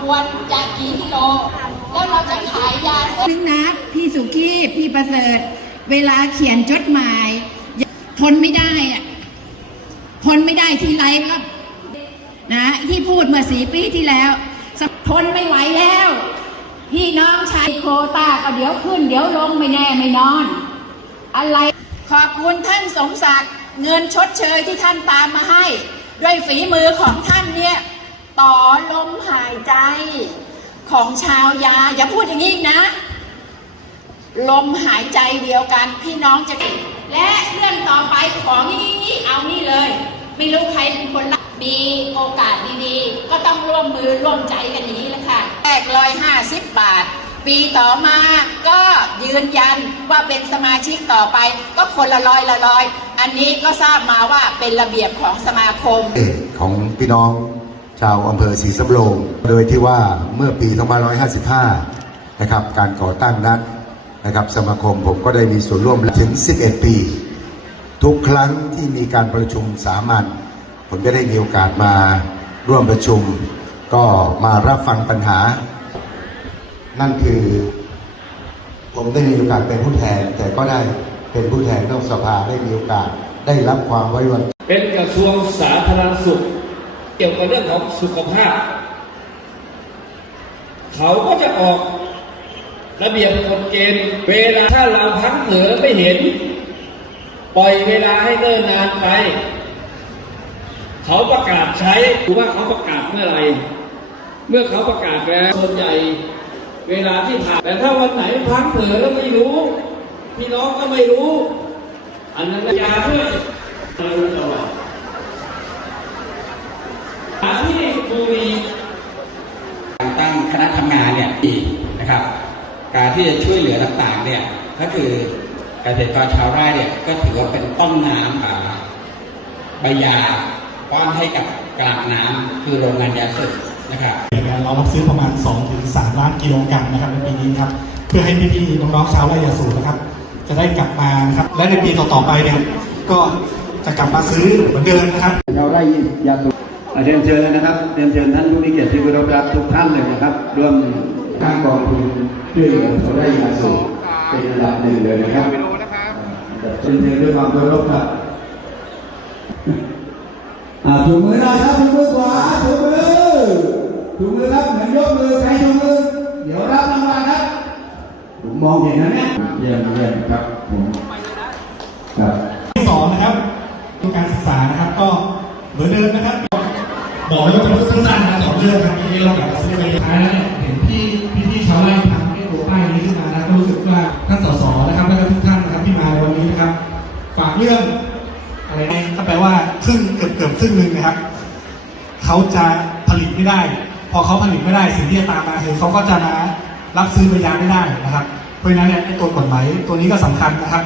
ควรจะกี่กิโลแล้วเราจะขายยาเส้นนึงนะพี่สุขีพี่ประเสริฐ เวลาเขียนจดหมายทนไม่ได้อะทนไม่ได้ทีไรก็นะที่พูดเมื่อสีปีที่แล้วทนไม่ไหวแล้ว พี่น้องชายโคตาก็เดี๋ยวขึ้น เดี๋ยวลงไม่แน่ไม่นอน อะไรขอบคุณท่านสมศักดิ์เงินชดเชยที่ท่านตามมาให้ ด้วยฝีมือของท่านเนี่ย ต่อลมหายใจ ของชาวยา อย่าพูดอย่างนี้อีกนะ ลมหายใจเดียวกัน พี่น้องจะกินและเรื่องต่อไปของนี่เอานี่เลย ไม่รู้ใครเป็นคนรับมีโอกาสดีๆ ก็ต้องร่วมมือร่วมใจกันนี้แหละค่ะแรกร้อยห้าสิบบาท ปีต่อมาก็ยืนยันว่าเป็นสมาชิกต่อไป ก็คนละร้อยละร้อย อันนี้ก็ทราบมาว่าเป็นระเบียบของสมาคมของพี่น้อง ชาวอำเภอศรีสำโรงโดยที่ว่าเมื่อปี2555 นะครับ การก่อตั้งนั้นนะครับสมาคมผมก็ได้มีส่วนร่วมถึง 11 ปี ทุกครั้งที่มีการประชุมสามัญผมจะได้มีโอกาสมาร่วมประชุม ก็มารับฟังปัญหา นั่นคือ ผมได้มีโอกาสเป็นผู้แทน แต่ก็ได้เป็นผู้แทนนอกสภาได้มีโอกาสได้รับความไว้วางเป็นกระทรวงสาธารณสุข เกี่ยวกับเรื่องของสุขภาพ เขาก็จะออกระเบียบกฎเกณฑ์เวลาถ้าเราพักเผลอไม่เห็น ปล่อยเวลาให้เนิ่นนานไป เขาประกาศใช้หรือว่าเขาประกาศเมื่อไหร่เมื่อเขาประกาศแล้วส่วนใหญ่เวลาที่ผ่านแต่ถ้าวันไหนพักเผลอแล้วไม่รู้ พี่น้องก็ไม่รู้ อันนั้นยาเพื่อเรารู้ตลอดหาที่บุรีการตั้งคณะทำงานเนี่ยดีนะครับ การที่จะช่วยเหลือต่างๆเนี่ยก็คือเกษตรกรชาวไร่เนี่ยก็ถือว่าเป็นต้นน้ำอ่าใบยาป้อนให้กับกลางน้ำคือโรงงานยาสูบนะครับเรารับซื้อประมาณ 2-3 ล้านกิโลกรัมนะครับในปีนี้ครับเพื่อให้พี่ๆน้องๆชาวไร่ยาสูบนะครับ จะได้กลับมานะครับและในปีต่อๆไปเนี่ยก็จะกลับมาซื้อเหมือนเดิมนะครับชาวไร่ยาสูบ เรียนเชิญเลยนะครับเรียนเชิญท่านผู้มีเกียรติที่เคารพรักทุกท่านเลยนะครับร่วมตั้งกองทุนช่วยเหลือชาวไร่ยาสูบเป็นอันดับหนึ่งเลยนะครับเชิญเชิญด้วยความเคารพครับอ่าถูกมือนะครับถูกมือขวาถูกมือถูกมือครับเหมือนยกมือใครถูกมือเดี๋ยวรับรางวัลครับผมมองเห็นนะเนี่ยเยี่ยมเยี่ยมครับผมครับที่สองนะครับการศึกษานะครับก็เหมือนเดิมนะครับ บอกเลยว่าเป็นเรื่องสั้นๆนะสองเรื่องครับที่เราอยากจะซื้อไปท้ายแล้วเนี่ยเห็นพี่พี่ๆชาวไร่ทำให้ตัวป้ายนี้ขึ้นมานะก็รู้สึกว่าท่านสสนะครับและทุกท่านนะครับที่มาในวันนี้นะครับฝากเรื่องอะไรนะก็แปลว่าครึ่งเกือบเกือบครึ่งหนึ่งนะครับเขาจะผลิตไม่ได้ พอเขาผลิตไม่ได้สิ่งที่จะตามมาคือเขาก็จะมารับซื้อใบยาไม่ได้นะครับ เพราะฉะนั้นเนี่ยตัวกฎหมายตัวนี้ก็สำคัญนะครับ